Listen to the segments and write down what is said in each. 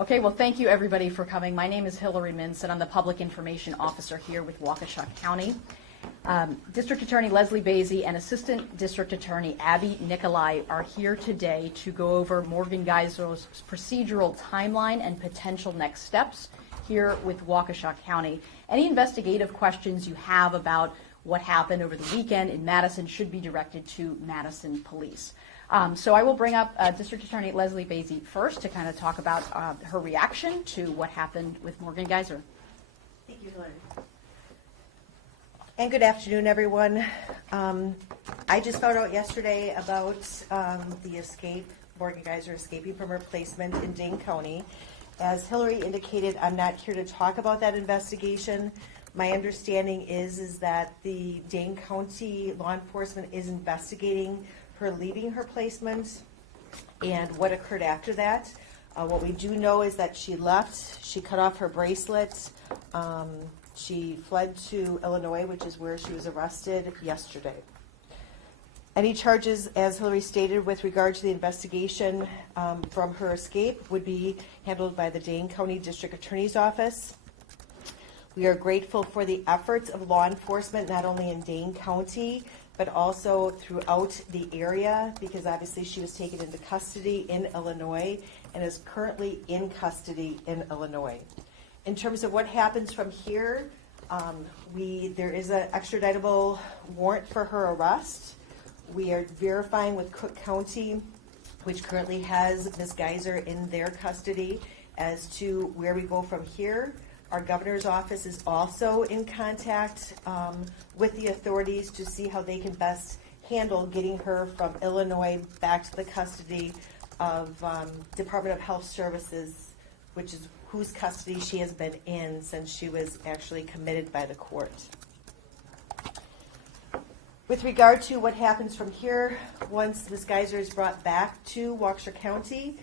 Okay, well, thank you everybody for coming. My name is Hillary Mintz, and I'm the Public Information Officer here with Waukesha County. District Attorney Leslie Basie and Assistant District Attorney Abby Nicolai are here today to go over Morgan Geyser's procedural timeline and potential next steps here with Waukesha County. Any investigative questions you have about what happened over the weekend in Madison should be directed to Madison Police. So I will bring up District Attorney Leslie Basie first to kind of talk about her reaction to what happened with Morgan Geyser. Thank you, Hillary. And good afternoon, everyone. I just found out yesterday about the escape, Morgan Geyser escaping from her placement in Dane County. As Hillary indicated, I'm not here to talk about that investigation. My understanding is that the Dane County law enforcement is investigating her leaving her placement and what occurred after that. What we do know is that she left, she cut off her bracelet, she fled to Illinois, which is where she was arrested yesterday. Any charges, as Hillary stated, with regard to the investigation from her escape would be handled by the Dane County District Attorney's Office. We are grateful for the efforts of law enforcement, not only in Dane County, but also throughout the area, because obviously she was taken into custody in Illinois and is currently in custody in Illinois. In terms of what happens from here, there is an extraditable warrant for her arrest. We are verifying with Cook County, which currently has Ms. Geyser in their custody, as to where we go from here. Our governor's office is also in contact with the authorities to see how they can best handle getting her from Illinois back to the custody of Department of Health Services, which is whose custody she has been in since she was actually committed by the court. With regard to what happens from here, once Ms. Geyser is brought back to Waukesha County,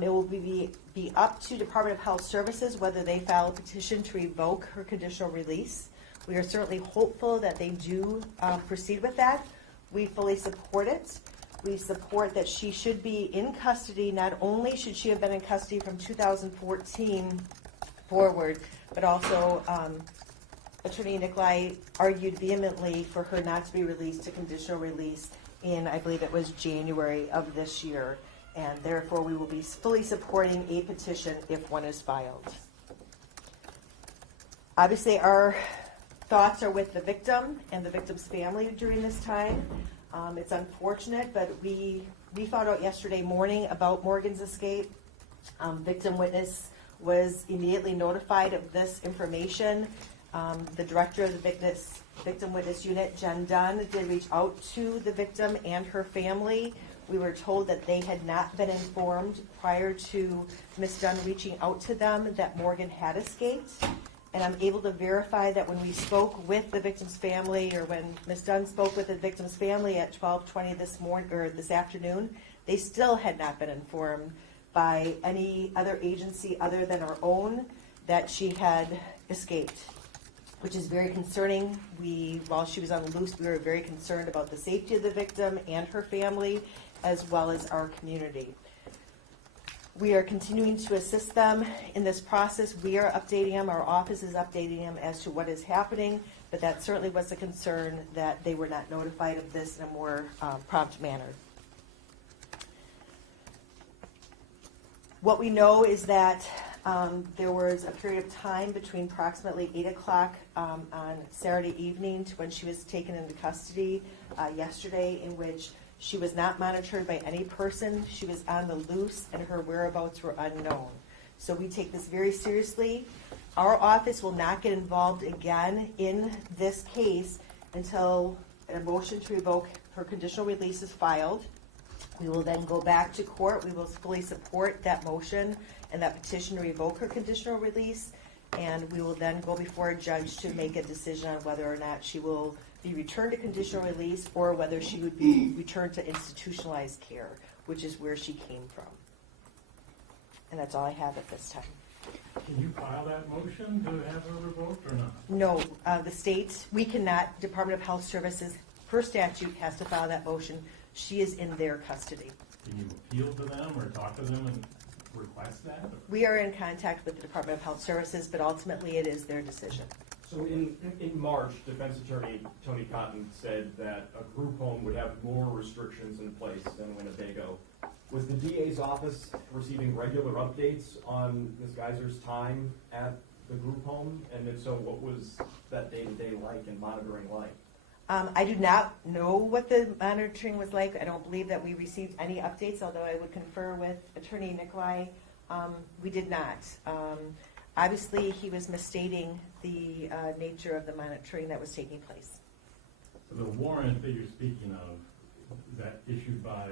it will be up to Department of Health Services whether they file a petition to revoke her conditional release. We are certainly hopeful that they do proceed with that. We fully support it. We support that she should be in custody. Not only should she have been in custody from 2014 forward, but also Attorney Nicolai argued vehemently for her not to be released to conditional release in, I believe it was January of this year. And therefore we will be fully supporting a petition if one is filed. Obviously our thoughts are with the victim and the victim's family during this time. It's unfortunate, but we found out yesterday morning about Morgan's escape. Victim witness was immediately notified of this information. The director of the victim witness unit, Jen Dunn, did reach out to the victim and her family. We were told that they had not been informed prior to Ms. Dunn reaching out to them that Morgan had escaped. And I'm able to verify that when we spoke with the victim's family, or when Ms. Dunn spoke with the victim's family at 12:20 this afternoon, they still had not been informed by any other agency other than our own that she had escaped, which is very concerning. While she was on loose, we were very concerned about the safety of the victim and her family, as well as our community. We are continuing to assist them in this process. We are updating them. Our office is updating them as to what is happening, but that certainly was a concern that they were not notified of this in a more prompt manner. What we know is that there was a period of time between approximately 8 o'clock on Saturday evening to when she was taken into custody yesterday, in which she was not monitored by any person. She was on the loose and her whereabouts were unknown. So we take this very seriously. Our office will not get involved again in this case until a motion to revoke her conditional release is filed. We will then go back to court. We will fully support that motion and that petition to revoke her conditional release, and we will then go before a judge to make a decision on whether or not she will be returned to conditional release or whether she would be returned to institutionalized care, which is where she came from. And that's all I have at this time. Can you file that motion to have her revoked or not? No, the state, we cannot. Department of Health Services, per statute, has to file that motion. She is in their custody. Can you appeal to them or talk to them and request that? We are in contact with the Department of Health Services, but ultimately it is their decision. So in March, Defense Attorney Tony Cotton said that a group home would have more restrictions in place than Winnebago. Was the DA's office receiving regular updates on Ms. Geyser's time at the group home? And if so, what was that day-to-day like and monitoring like? I do not know what the monitoring was like. I don't believe that we received any updates, although I would confer with Attorney Nikolai. We did not. Obviously, he was misstating the nature of the monitoring that was taking place. So the warrant that you're speaking of, is that issued by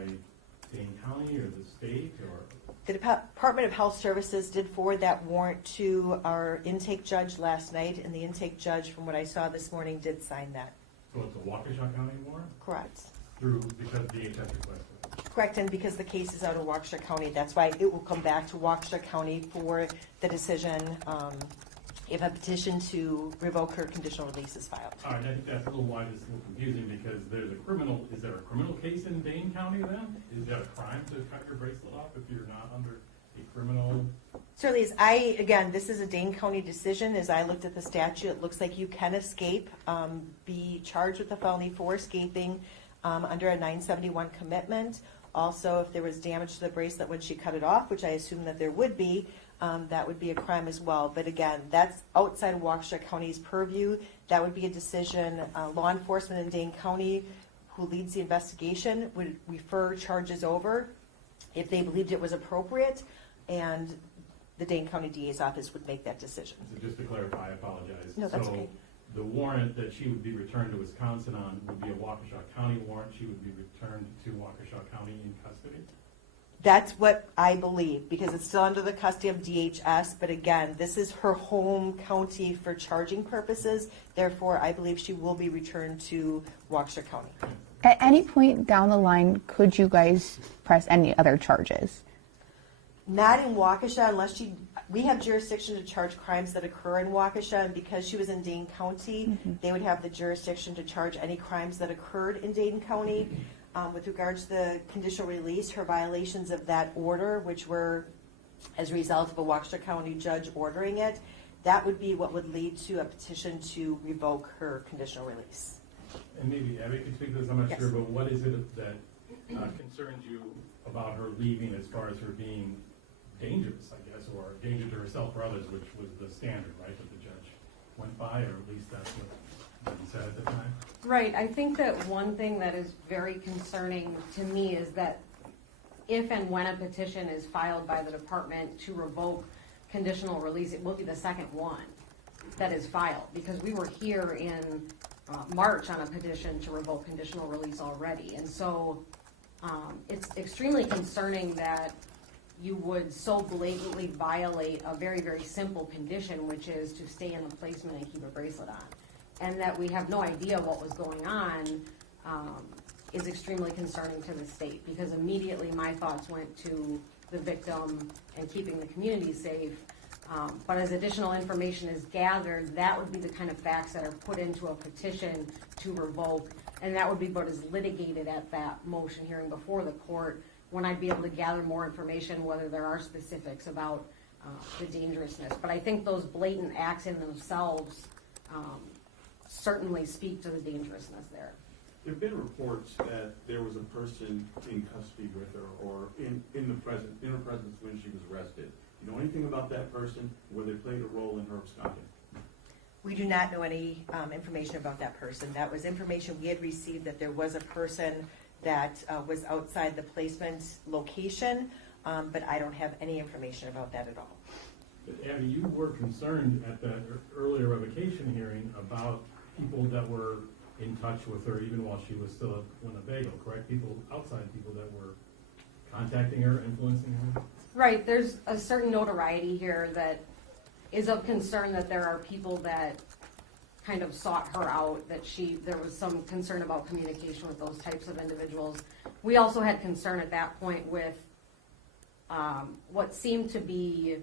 Dane County or the state or? The Department of Health Services did forward that warrant to our intake judge last night, and the intake judge, from what I saw this morning, did sign that. So it's a Waukesha County warrant? Correct. Because DHS requested it? Correct, and because the case is out of Waukesha County, that's why it will come back to Waukesha County for the decision if a petition to revoke her conditional release is filed. All right, I think that's a little why this is a little confusing because is there a criminal case in Dane County then? Is that a crime to cut your bracelet off if you're not under a criminal? Certainly, this is a Dane County decision. As I looked at the statute, it looks like you can escape, be charged with a felony for escaping under a 971 commitment. Also, if there was damage to the bracelet when she cut it off, which I assume that there would be, that would be a crime as well. But again, that's outside of Waukesha County's purview. That would be a decision. Law enforcement in Dane County, who leads the investigation, would refer charges over if they believed it was appropriate, and the Dane County DA's office would make that decision. So just to clarify, I apologize. No, that's okay. The warrant that she would be returned to Wisconsin on would be a Waukesha County warrant. She would be returned to Waukesha County in custody? That's what I believe, because it's still under the custody of DHS, but again, this is her home county for charging purposes. Therefore, I believe she will be returned to Waukesha County. At any point down the line, could you guys press any other charges? Not in Waukesha unless we have jurisdiction to charge crimes that occur in Waukesha, and because she was in Dane County, they would have the jurisdiction to charge any crimes that occurred in Dane County. With regards to the conditional release, her violations of that order, which were as a result of a Waukesha County judge ordering it, that would be what would lead to a petition to revoke her conditional release. And maybe Abby can speak to this, I'm not Yes. sure, but what is it that concerns you about her leaving as far as her being dangerous, I guess, or danger to herself or others, which was the standard, right, that the judge went by, or at least that's what he said at the time? Right. I think that one thing that is very concerning to me is that if and when a petition is filed by the department to revoke conditional release, it will be the second one that is filed, because we were here in March on a petition to revoke conditional release already. And so it's extremely concerning that you would so blatantly violate a very, very simple condition, which is to stay in the placement and keep a bracelet on. And that we have no idea what was going on is extremely concerning to the state, because immediately my thoughts went to the victim and keeping the community safe. But as additional information is gathered, that would be the kind of facts that are put into a petition to revoke, and that would be what is litigated at that motion hearing before the court, when I'd be able to gather more information, whether there are specifics about the dangerousness. But I think those blatant acts in themselves certainly speak to the dangerousness there. There have been reports that there was a person in custody with her, or in her presence when she was arrested. You know anything about that person, where they played a role in her absconding? We do not know any information about that person. That was information we had received, that there was a person that was outside the placement location, but I don't have any information about that at all. But Abby, you were concerned at that earlier revocation hearing about people that were in touch with her even while she was still at Winnebago, correct? Outside people that were contacting her, influencing her? Right. There's a certain notoriety here that is of concern, that there are people that kind of sought her out, that there was some concern about communication with those types of individuals. We also had concern at that point with what seemed to be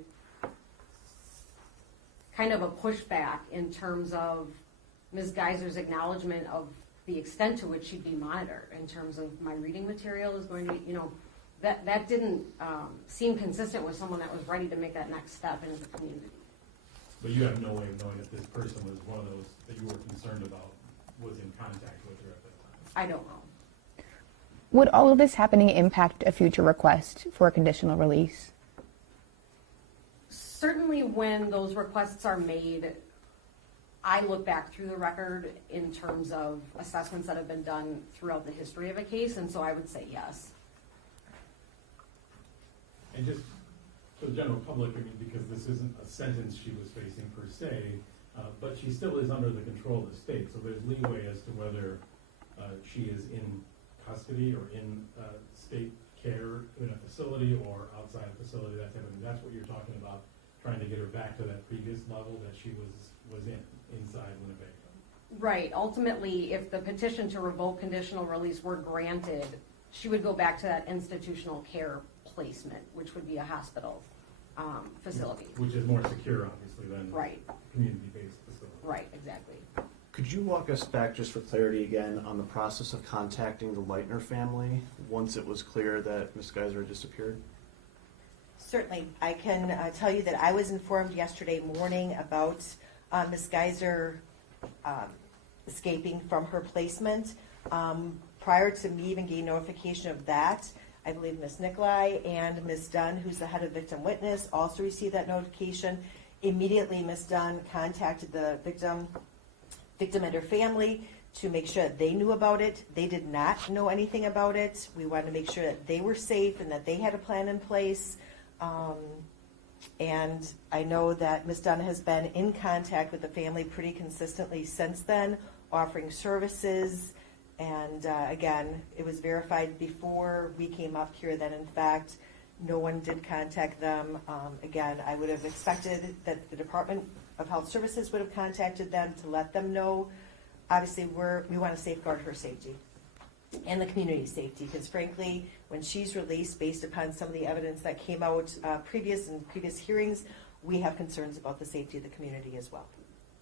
kind of a pushback in terms of Ms. Geyser's acknowledgement of the extent to which she'd be monitored, in terms of my reading material is going to, that didn't seem consistent with someone that was ready to make that next step into the community. But you have no way of knowing if this person was one of those that you were concerned about, was in contact with her at that time. I don't know. Would all of this happening impact a future request for a conditional release? Certainly when those requests are made, I look back through the record in terms of assessments that have been done throughout the history of a case, and so I would say yes. And just for the general public, I mean, because this isn't a sentence she was facing per se, but she still is under the control of the state, so there's leeway as to whether she is in custody or in state care in a facility or outside a facility, that type of thing. That's what you're talking about, trying to get her back to that previous level that she was in, inside Winnebago. Right. Ultimately, if the petition to revoke conditional release were granted, she would go back to that institutional care placement, which would be a hospital facility. Which is more secure, obviously, than Right. community-based facility. Right, exactly. Could you walk us back, just for clarity again, on the process of contacting the Leitner family once it was clear that Ms. Geyser had disappeared? Certainly. I can tell you that I was informed yesterday morning about Ms. Geyser escaping from her placement. Prior to me even getting notification of that, I believe Ms. Nicolai and Ms. Dunn, who's the head of victim witness, also received that notification. Immediately, Ms. Dunn contacted the victim and her family to make sure that they knew about it. They did not know anything about it. We wanted to make sure that they were safe and that they had a plan in place. And I know that Ms. Dunn has been in contact with the family pretty consistently since then, offering services. And again, it was verified before we came up here that in fact no one did contact them. Again, I would have expected that the Department of Health Services would have contacted them to let them know. Obviously, we want to safeguard her safety and the community's safety, because frankly, when she's released, based upon some of the evidence that came out previous hearings, we have concerns about the safety of the community as well.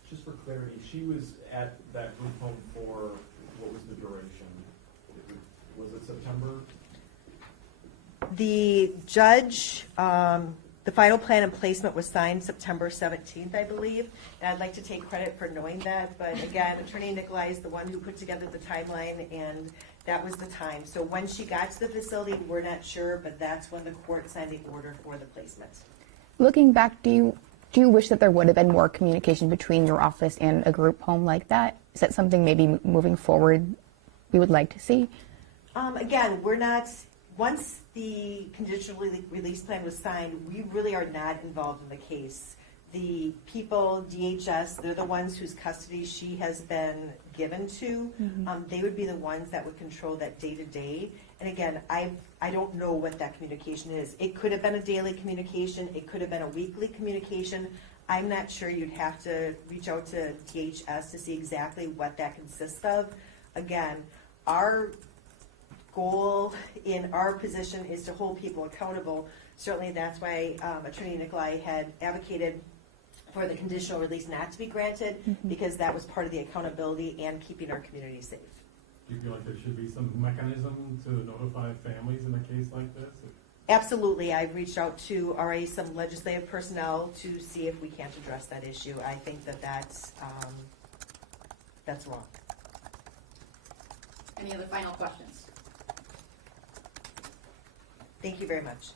Just for clarity, she was at that group home for, what was the duration? Was it September? The judge, the final plan and placement was signed September 17th, I believe. And I'd like to take credit for knowing that. But again, Attorney Nicolai is the one who put together the timeline, and that was the time. So when she got to the facility, we're not sure, but that's when the court signed the order for the placement. Looking back, do you wish that there would have been more communication between your office and a group home like that? Is that something maybe moving forward we would like to see? Again, we're not, once the conditional release plan was signed, we really are not involved in the case. The people, DHS, they're the ones whose custody she has been given to. They would be the ones that would control that day-to-day. And again, I don't know what that communication is. It could have been a daily communication. It could have been a weekly communication. I'm not sure. You'd have to reach out to DHS to see exactly what that consists of. Again, our goal in our position is to hold people accountable. Certainly that's why Attorney Nicolai had advocated for the conditional release not to be granted, because that was part of the accountability and keeping our community safe. Do you feel like there should be some mechanism to notify families in a case like this? Absolutely. I've reached out to already some legislative personnel to see if we can't address that issue. I think that that's wrong. Any other final questions? Thank you very much.